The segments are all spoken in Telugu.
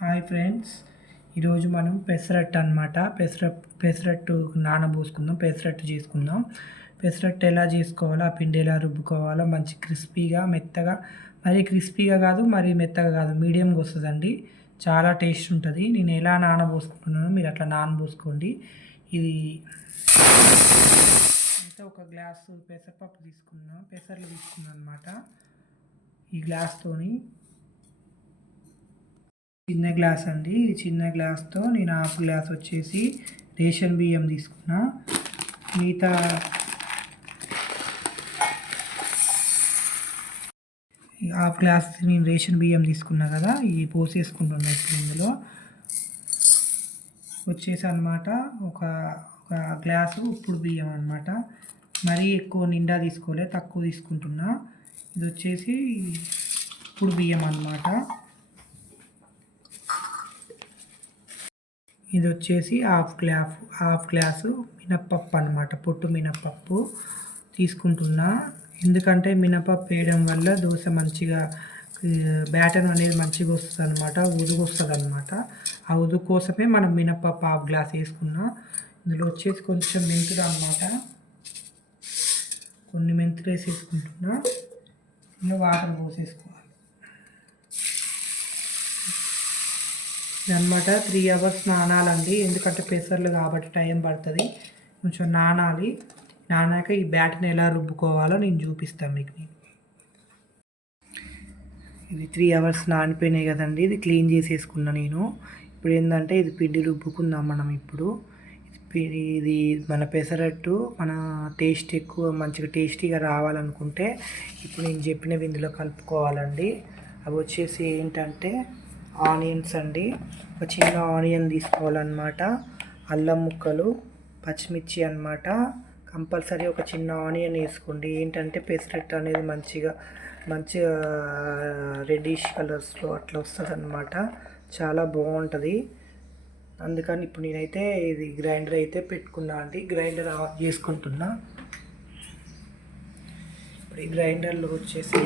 Hi friends. ఈరోజు మనం పెసరట్టు అనమాట పెసర పెసరట్టు నానబోసుకుందాం పెసరట్టు చేసుకుందాం. పెసరట్టు ఎలా చేసుకోవాలో ఆ పిండి ఎలా రుబ్బుకోవాలో మంచి క్రిస్పీగా మెత్తగా మరీ క్రిస్పీగా కాదు మరీ మెత్తగా కాదు మీడియంగా వస్తుందండి. చాలా టేస్ట్ ఉంటుంది. నేను ఎలా నానబోసుకుంటున్నానో మీరు అట్లా నానబోసుకోండి ఇది అయితే ఒక గ్లాసు పెసరపప్పు తీసుకున్నాం పెసర్లు తీసుకున్నాను అనమాట ఈ గ్లాస్తోని చిన్న గ్లాస్ అండి. చిన్న గ్లాస్తో నేను హాఫ్ గ్లాస్ వచ్చేసి రేషన్ బియ్యం తీసుకున్నా. మిగతా హాఫ్ గ్లాస్ నేను రేషన్ బియ్యం తీసుకున్నా కదా ఇవి పోసేసుకుంటున్నా ఇప్పుడు ఇందులో. వచ్చేసి అనమాట ఒక ఒక గ్లాసు ఉప్పుడు బియ్యం అనమాట మరీ ఎక్కువ నిండా తీసుకోలే తక్కువ తీసుకుంటున్నా. ఇది వచ్చేసి ఉప్పుడు బియ్యం అనమాట ఇది వచ్చేసి హాఫ్ గ్లాస్ హాఫ్ గ్లాసు మినప్పప్పు అనమాట పొట్టు మినప్పప్పు తీసుకుంటున్నా. ఎందుకంటే మినపప్పు వేయడం వల్ల దోశ మంచిగా బ్యాటర్ అనేది మంచిగా వస్తుంది అనమాట ఉదుగు వస్తుంది అనమాట ఆ ఉదుగు కోసమే మనం మినపప్పు హాఫ్ గ్లాస్ వేసుకున్నాం. ఇందులో వచ్చేసి కొంచెం మెంతులు అనమాట కొన్ని మెంతులు వేసేసుకుంటున్నా. ఇందులో వాటర్ పోసేసుకోవాలి అనమాట త్రీ అవర్స్ నానాలండి. ఎందుకంటే పెసర్లు కాబట్టి టైం పడుతుంది. కొంచెం నానాలి. నానాక ఈ బ్యాట్ని ఎలా రుబ్బుకోవాలో నేను చూపిస్తాను మీకు. ఇది త్రీ అవర్స్ నానిపోయినాయి కదండి. ఇది క్లీన్ చేసేసుకున్నా నేను. ఇప్పుడు ఏంటంటే ఇది పిండి రుబ్బుకుందాం మనం ఇప్పుడు. ఇది మన పెసరట్టు మన టేస్ట్ ఎక్కువ మంచిగా టేస్టీగా రావాలనుకుంటే ఇప్పుడు నేను చెప్పినవి ఇందులో కలుపుకోవాలండి. అవి వచ్చేసి ఏంటంటే ఆనియన్స్ అండి. ఒక చిన్న ఆనియన్ తీసుకోవాలన్నమాట. అల్లం ముక్కలు పచ్చిమిర్చి అనమాట కంపల్సరీ ఒక చిన్న ఆనియన్ వేసుకోండి. ఏంటంటే పెసరెట్ అనేది మంచిగా మంచిగా రెడ్డిష్ కలర్స్లో అట్లా వస్తుంది అనమాట చాలా బాగుంటుంది. అందుకని ఇప్పుడు నేనైతే ఇది గ్రైండర్ అయితే పెట్టుకున్నా అండి. గ్రైండర్ ఆఫ్ చేసుకుంటున్నా. ఇప్పుడు ఈ గ్రైండర్లో వచ్చేసి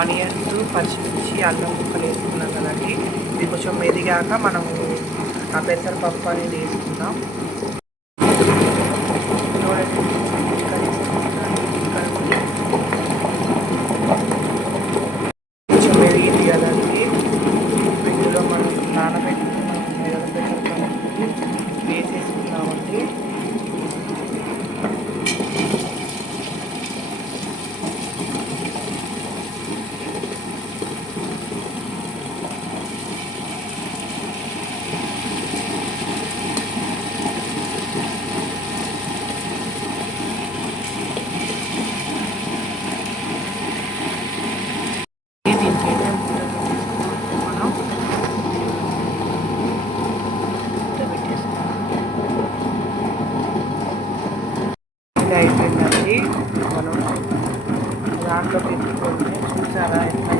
ఆనియన్స్ పచ్చిమిర్చి అల్లం ముక్కలు వేసుకున్నాం కదండి. ఇది కొంచెం ఎదిగాక మనము ఆ పెసరపప్పు అనేది వేసుకుందాం కొంచెం ఎదిగింది కదండి ఇందులో మనం నానబెట్టుకున్నాం పెసరపప్పు వేసేసుకున్నామండి అయిపోయిందండి మనం దాంట్లో పెట్టుకొని చూసారా ఎట్లా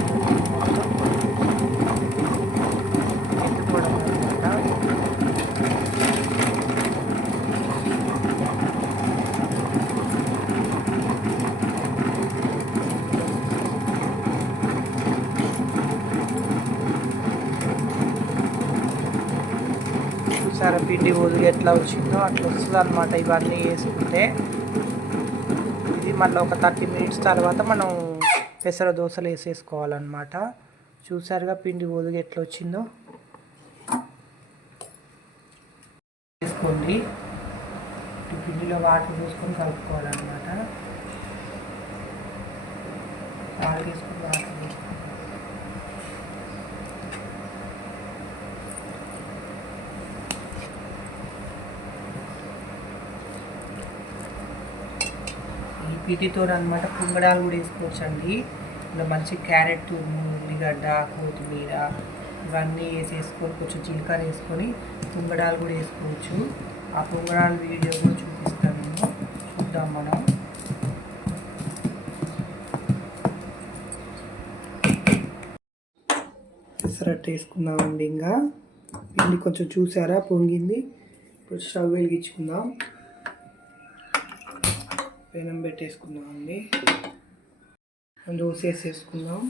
ఎత్తుకోవడం అనమాట చూసారా పిండి ఒదిగి ఎట్లా వచ్చిందో? అట్లా వస్తుంది అనమాట ఇవన్నీ వేసుకుంటే. ఇది మళ్ళీ ఒక థర్టీ మినిట్స్ తర్వాత మనం పెసర దోశలు వేసేసుకోవాలన్నమాట. చూసారుగా పిండి ఒదిగి ఎట్లా వచ్చిందో? వేసుకోండి. పిండిలో వాటర్ చూసుకొని కలుపుకోవాలన్నమాట. వాటర్ వేసుకొని వాటర్ పోసుకొని వీటితో అనమాట పుంగడాలు కూడా వేసుకోవచ్చు అండి ఇలా మంచి క్యారెట్ ఉల్లిగడ్డ కొత్తిమీర ఇవన్నీ వేసేసుకొని కొంచెం జీలకర్ర వేసుకొని పుంగడాలు కూడా వేసుకోవచ్చు. ఆ పుంగడాల వీడియో కూడా చూపిస్తాను నేను. చూద్దాం మనం. పెసరట్టు వేసుకుందామండి ఇంకా. పిండి కొంచెం చూసారా పొంగింది. ఇప్పుడు స్టవ్ వెలిగించుకుందాం. పెనం పెట్టేసుకుందామండి. దోశ వేసేసుకుందాం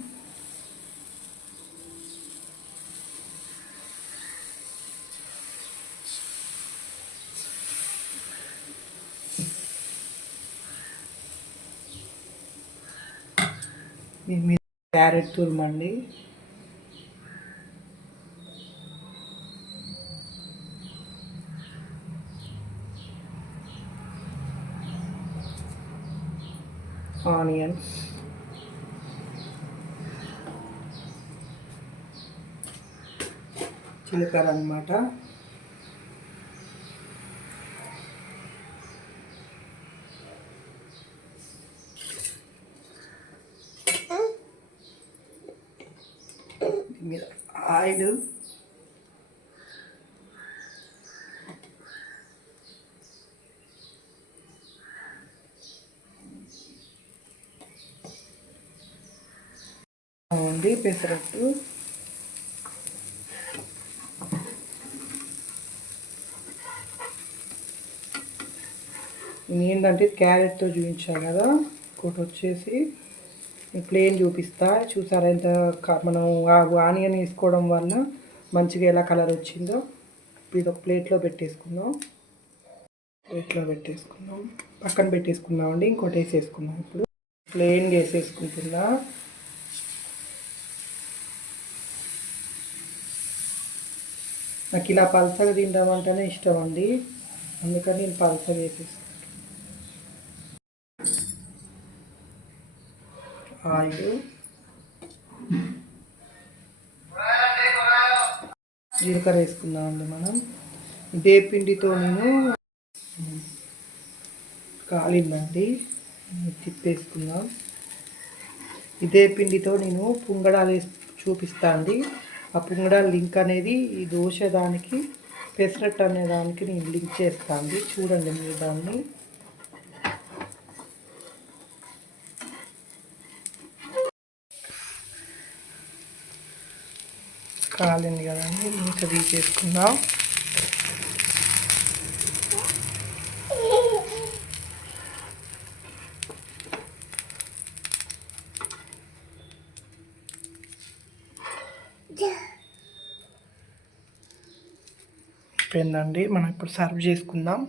దీని మీద క్యారెట్ తురమండి. ఆనియన్స్ చిలకర అనమాట మీద ఆయిల్ ఉంది పెసరట్టు. ఏంటంటే క్యారెట్తో చూపించాను కదా ఇంకోటి వచ్చేసి ప్లేన్ చూపిస్తా. చూసారా ఎంత మనం ఆనియన్ వేసుకోవడం వల్ల మంచిగా ఎలా కలర్ వచ్చిందో? ఇది ఒక ప్లేట్లో పెట్టేసుకుందాం. ప్లేట్లో పెట్టేసుకుందాం. పక్కన పెట్టేసుకుందాం అండి ఇంకోటి వేసేసుకుందాం ఇప్పుడు. ప్లేన్గా వేసేసుకుంటున్నా. నాకు ఇలా పలసగా తినడం అంటేనే ఇష్టం అండి. అందుకని నేను పలసగా వేసేస్తాను. ఆయిల్. జీలకర్ర వేసుకుందామండి మనం. ఇదే పిండితో నేను కాలిందండి. తిప్పేసుకుందాం. ఇదే పిండితో నేను పుంగడాలు వేసి చూపిస్తా అండి. ఆ పుంగడాల లింక్ అనేది ఈ దోశ దానికి పెసరట్ అనే దానికి నేను లింక్ చేస్తాను చూడండి మీరు దాన్ని. కాలింది కదండి ఇంకా తీసేసుకుందాం. అయిపోయిందండి మనం ఇప్పుడు సర్వ్ చేసుకుందాం.